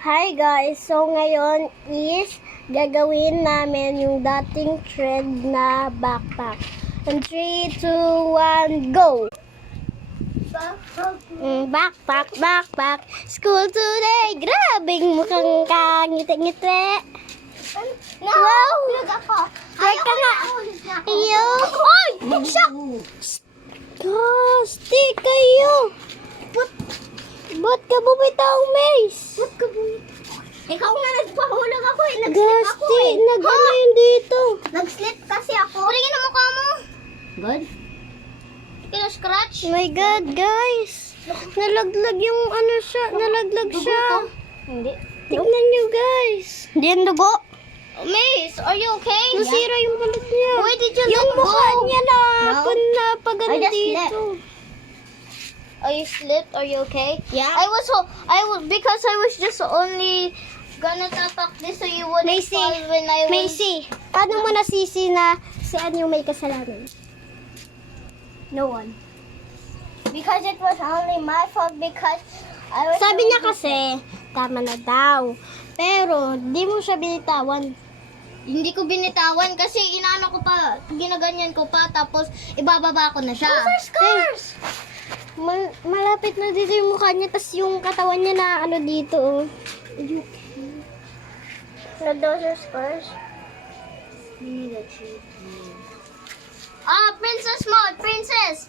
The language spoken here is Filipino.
Hi guys! So ngayon is gagawin namin yung dating trend na backpack. And 3, 2, 1, go! Backpack. School today! Grabing mukhang kangiti-ngiti. Wow! Ayaw ka nga! Ayaw! Oy! Bugsak! Gasti kayo! Ba't ka bumitaw, Mace? Ba't ka bumitaw? Ikaw nga nagpahulog ako eh. Nag-slip ako Gasti, eh. nag-ano yun dito? Nag-slip kasi ako. Paligin ang mukha mo. Good. Pina-scratch. Oh my God, guys! Nalaglag yung ano siya, nalaglag Dugo siya. to? Hindi. Tignan nyo, guys. Hindi yan dugo. Mace, are you okay? Nasira yung balat niya. Why did you Yung let go? mukha niya na No. napagano I just dito. Are you slipped? Are you okay? Yeah. Because I was just only gonna tapak this so you wouldn't Macy, fall when I was... Macy, paano mo nasisi na si ano yung may kasalanan? No one. Because it was only my fault because I was... Sabi niya kasi, tama na daw. Pero, di mo siya binitawan. Hindi ko binitawan kasi inaano ko pa, ginaganyan ko pa, tapos ibababa ko na siya. Those are scars! Malapit na dito yung mukha niya, tas yung katawan niya na ano dito. Oh. Na those are scars? You need a treat. Ah, Princess Maud! Princess!